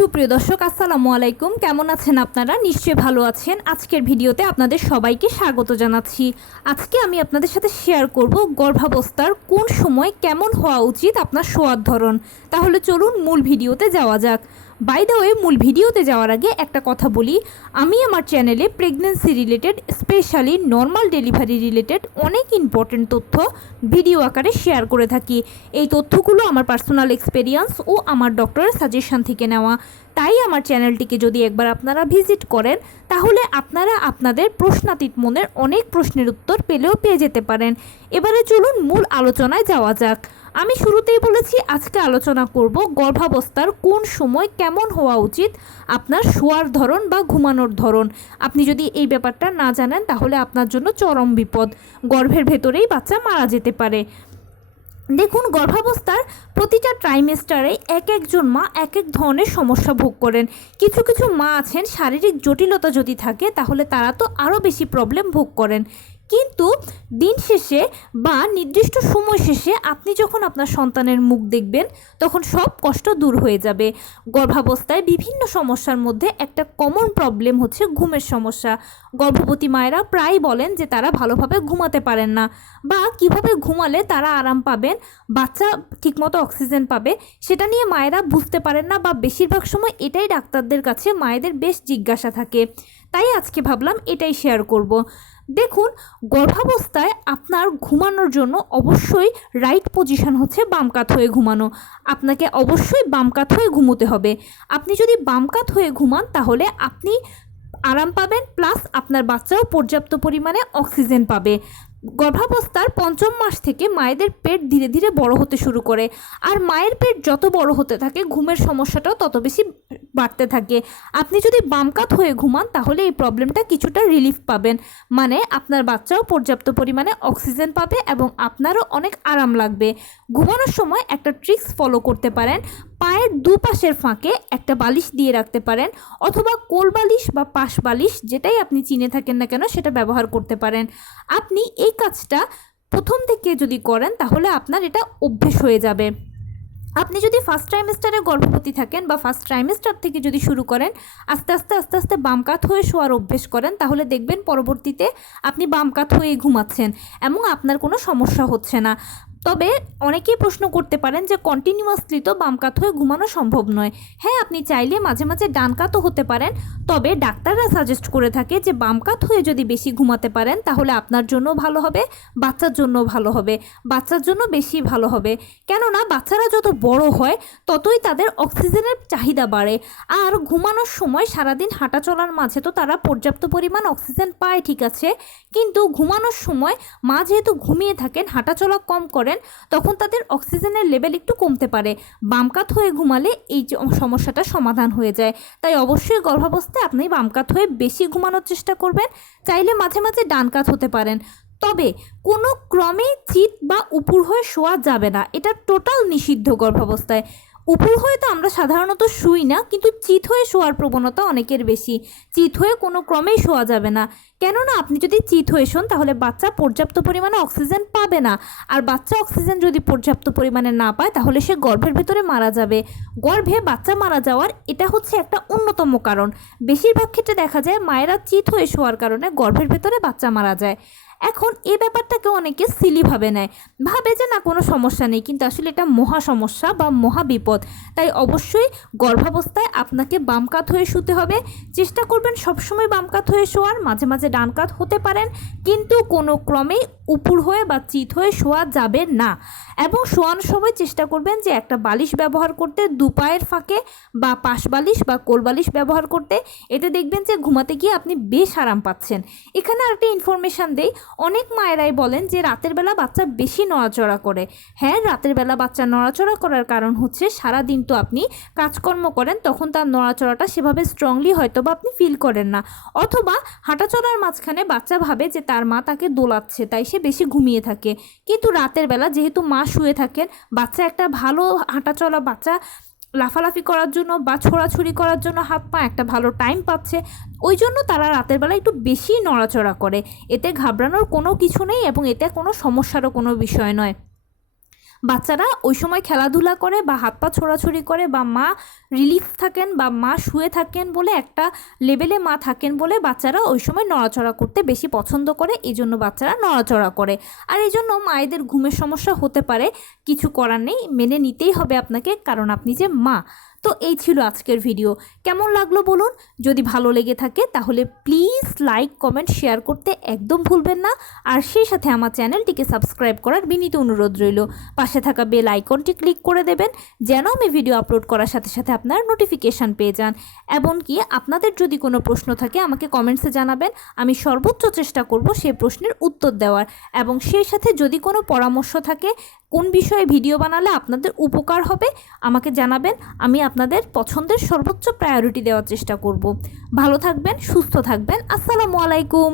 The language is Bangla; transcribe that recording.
সুপ্রিয় দর্শক, আসসালামু আলাইকুম। কেমন আছেন আপনারা? নিশ্চয়ই ভালো আছেন। আজকের ভিডিওতে আপনাদের সবাইকে স্বাগত জানাচ্ছি। আজকে আমি আপনাদের সাথে শেয়ার করব গর্ভাবস্থার কোন সময় কেমন হওয়া উচিত আপনার শোয়ার ধরন। তাহলে চলুন মূল ভিডিওতে যাওয়া যাক। বাই দ্য ওয়ে, মূল ভিডিওতে যাওয়ার আগে একটা কথা বলি, আমি আমার চ্যানেলে pregnancy related, specially normal delivery related অনেক ইম্পর্টেন্ট তথ্য ভিডিও আকারে শেয়ার করে থাকি। এই তথ্যগুলো আমার পার্সোনাল এক্সপেরিয়েন্স ও আমার ডক্টরের সাজেশন থেকে নেওয়া। তাই আমার চ্যানেলটিকে যদি একবার আপনারা ভিজিট করেন, তাহলে আপনারা আপনাদের প্রশ্নাতীত মনের অনেক প্রশ্নের উত্তর পেয়ে যেতে পারেন। এবারে চলুন মূল আলোচনায় যাওয়া যাক। আমি শুরুতেই বলেছি আজকে আলোচনা করব গর্ভাবস্থার কোন সময় কেমন হওয়া উচিত আপনার শোয়ার ধরন বা ঘুমানোর ধরন। আপনি যদি এই ব্যাপারটা না জানেন তাহলে আপনার জন্য চরম বিপদ। গর্ভের ভেতরেই বাচ্চা মারা যেতে পারে। দেখুন, গর্ভাবস্থার প্রতিটা ট্রাইমেস্টারে একজন মা এক এক ধরনের সমস্যা ভোগ করেন। কিছু কিছু মা আছেন, শারীরিক জটিলতা যদি থাকে তাহলে তারা তো আরও বেশি প্রবলেম ভোগ করেন। কিন্তু দিন শেষে বা নির্দিষ্ট সময় শেষে আপনি যখন আপনার সন্তানের মুখ দেখবেন, তখন সব কষ্ট দূর হয়ে যাবে। গর্ভাবস্থায় বিভিন্ন সমস্যার মধ্যে একটা কমন প্রবলেম হচ্ছে ঘুমের সমস্যা। গর্ভবতী মায়েরা প্রায় বলেন যে তারা ভালোভাবে ঘুমাতে পারেন না, বা কিভাবে ঘুমালে তারা আরাম পাবেন, বাচ্চা ঠিকমতো অক্সিজেন পাবে, সেটা নিয়ে মায়েরা বুঝতে পারেন না, বা বেশিরভাগ সময় এটাই ডাক্তারদের কাছে মায়েদের বেশ জিজ্ঞাসা থাকে। তাই আজকে ভাবলাম এটাই শেয়ার করব। দেখুন, গর্ভাবস্থায় আপনার ঘুমানোর জন্য অবশ্যই রাইট পজিশন হচ্ছে বাম কাত হয়ে ঘুমানো। আপনাকে অবশ্যই বাম কাত হয়ে ঘুমোতে হবে। আপনি যদি বাম কাত হয়ে ঘুমান তাহলে আপনি আরাম পাবেন, প্লাস আপনার বাচ্চাও পর্যাপ্ত পরিমাণে অক্সিজেন পাবে। গর্ভাবস্থার পঞ্চম মাস থেকে মায়েদের পেট ধীরে ধীরে বড় হতে শুরু করে, আর মায়ের পেট যত বড় হতে থাকে ঘুমের সমস্যাটাও তত বেশি বাড়তে থাকে। আপনি যদি বাম কাত হয়ে ঘুমান তাহলে এই প্রবলেমটা কিছুটা রিলিফ পাবেন, মানে আপনার বাচ্চাও পর্যাপ্ত পরিমাণে অক্সিজেন পাবে এবং আপনারও অনেক আরাম লাগবে। ঘুমানোর সময় একটা ট্রিক্স ফলো করতে পারেন। পায়ের দুপাশের ফাঁকে একটা বালিশ দিয়ে রাখতে পারেন, অথবা কোল বালিশ বা পাশ বালিশ, যেটাই আপনি চিনে থাকেন না কেন সেটা ব্যবহার করতে পারেন। আপনি এই কাজটা প্রথম থেকে যদি করেন তাহলে আপনার এটা অভ্যেস হয়ে যাবে। আপনি যদি ফার্স্ট ট্রাইমেস্টারে গর্ভবতী থাকেন বা ফার্স্ট ট্রাইমেস্টার থেকে যদি শুরু করেন, আস্তে আস্তে বাম কাত হয়ে শোয়ার অভ্যেস করেন, তাহলে দেখবেন পরবর্তীতে আপনি বাম কাত হয়ে ঘুমাচ্ছেন এবং আপনার কোনো সমস্যা হচ্ছে না। তবে অনেকেই প্রশ্ন করতে পারেন যে কন্টিনিউয়াসলি তো বাম কাত হয়ে ঘুমানো সম্ভব নয়। হ্যাঁ, আপনি চাইলে মাঝে মাঝে ডান কাতও হতে পারেন, তবে ডাক্তাররা সাজেস্ট করে থাকে যে বাম কাত হয়ে যদি বেশি ঘুমাতে পারেন তাহলে আপনার জন্য ভালো হবে, বাচ্চার জন্য ভালো হবে, বাচ্চার জন্য বেশি ভালো হবে। কেননা বাচ্চারা যত বড় হয় ততই তাদের অক্সিজেনের চাহিদা বাড়ে, আর ঘুমানোর সময় সারাদিন হাঁটা চলার মাঝে তো তারা পর্যাপ্ত পরিমাণ অক্সিজেন পায়, ঠিক আছে, কিন্তু ঘুমানোর সময় মা যেহেতু ঘুমিয়ে থাকেন, হাঁটাচলা কম করেন, তখন তাদের অক্সিজেনের লেভেল একটু কমতে পারে। বাম কাত হয়ে ঘুমালে এই সমস্যাটা সমাধান হয়ে যায়। তাই অবশ্যই গর্ভাবস্থায় আপনি বাম কাত হয়ে বেশি ঘুমানোর চেষ্টা করবেন। চাইলে মাঝে মাঝে ডান কাত হতে পারেন, তবে কোনো ক্রমেই চিত বা উপুর হয়ে শোয়া যাবে না। এটা টোটাল নিষিদ্ধ গর্ভাবস্থায়। উপুর হয়ে তো আমরা সাধারণত শুই না, কিন্তু চিত হয়ে শোয়ার প্রবণতা অনেকের বেশি। চিত হয়ে কোনো ক্রমেই শোয়া যাবে না, কেননা আপনি যদি চিত হয়ে শোন তাহলে বাচ্চা পর্যাপ্ত পরিমাণে অক্সিজেন পাবে না, আর বাচ্চা অক্সিজেন যদি পর্যাপ্ত পরিমাণে না পায় তাহলে সে গর্ভের ভেতরে মারা যাবে। গর্ভে বাচ্চা মারা যাওয়ার এটা হচ্ছে একটা অন্যতম কারণ। বেশিরভাগ ক্ষেত্রে দেখা যায় মায়েরা চিত হয়ে শোয়ার কারণে গর্ভের ভেতরে বাচ্চা মারা যায়। এখন এই ব্যাপারটাকে অনেকে সিলিভাবে নেয়, ভাবে যে না কোনো সমস্যা নেই, কিন্তু আসলে এটা মহা সমস্যা বা মহা বিপদ। তাই অবশ্যই গর্ভাবস্থায় আপনাকে বাম কাত হয়ে শুতে হবে। চেষ্টা করবেন সবসময় বাম কাত হয়ে শোয়ার, মাঝে মাঝে ডান কাত হতে পারেন, কিন্তু কোনো ক্রমেই উপুর হয়ে বা চিত হয়ে শোয়া যাবে না। এবং শোয়ানোর সময় চেষ্টা করবেন যে একটা বালিশ ব্যবহার করতে, দুপায়ের ফাঁকে, বা পাশ বালিশ বা কোল বালিশ ব্যবহার করতে। এতে দেখবেন যে ঘুমাতে গিয়ে আপনি বেশ আরাম পাচ্ছেন। এখানে আরেকটা ইনফরমেশান দেই, অনেক মায়েরাই বলেন যে রাতের বেলা বাচ্চা বেশি নড়াচড়া করে। হ্যাঁ, রাতের বেলা বাচ্চা নড়াচড়া করার কারণ হচ্ছে সারাদিন তো আপনি কাজকর্ম করেন, তখন তার নড়াচড়াটা সেভাবে স্ট্রংলি হয়তো বা আপনি ফিল করেন না, অথবা হাঁটাচলার মাঝখানে বাচ্চা ভাবে যে তার মা তাকে দোলাচ্ছে, তাই সে বেশি ঘুমিয়ে থাকে। কিন্তু রাতের বেলা যেহেতু মা শুয়ে থাকেন, বাচ্চা একটা ভালো হাঁটাচলা, বাচ্চা লাফালাফি করার জন্য বা ছোড়াছুড়ি করার জন্য হাত পা একটা ভালো টাইম পাচ্ছে, ওই জন্য তারা রাতের বেলা একটু বেশি নড়াচড়া করে। এতে ঘাবড়ানোর কোনো কিছু নেই এবং এতে কোনো সমস্যারও কোনো বিষয় নয়। বাচ্চারা ওই সময় খেলাধুলা করে বা হাত পা ছোড়াছুড়ি করে বা মা রিলিফ থাকেন বা মা শুয়ে থাকেন বলে একটা লেভেলে মা থাকেন বলে বাচ্চারা ওই সময় নড়াচড়া করতে বেশি পছন্দ করে, এই জন্য বাচ্চারা নড়াচড়া করে। আর এই জন্য মায়েদের ঘুমের সমস্যা হতে পারে, কিছু করার নেই, মেনে নিতেই হবে আপনাকে, কারণ আপনি যে মা। তো এই ছিল আজকের ভিডিও। কেমন লাগলো বলুন? যদি ভালো লেগে থাকে তাহলে প্লিজ লাইক কমেন্ট শেয়ার করতে একদম ভুলবেন না। আর সেই সাথে আমার চ্যানেলটিকে সাবস্ক্রাইব করার বিনীত অনুরোধ রইল। পাশে থাকা বেল আইকনটি ক্লিক করে দেবেন যেন আমি ভিডিও আপলোড করার সাথে সাথে আপনার নোটিফিকেশান পেয়ে যান। এমনকি আপনাদের যদি কোনো প্রশ্ন থাকে আমাকে কমেন্টসে জানাবেন, আমি সর্বোচ্চ চেষ্টা করব সেই প্রশ্নের উত্তর দেওয়ার। এবং সেই সাথে যদি কোনো পরামর্শ থাকে কোন বিষয়ে ভিডিও বানালে আপনাদের উপকার হবে আমাকে জানাবেন, আমি আপনাদের পছন্দের সর্বোচ্চ প্রায়োরিটি দেওয়ার চেষ্টা করব। ভালো থাকবেন, সুস্থ থাকবেন। আসসালামু আলাইকুম।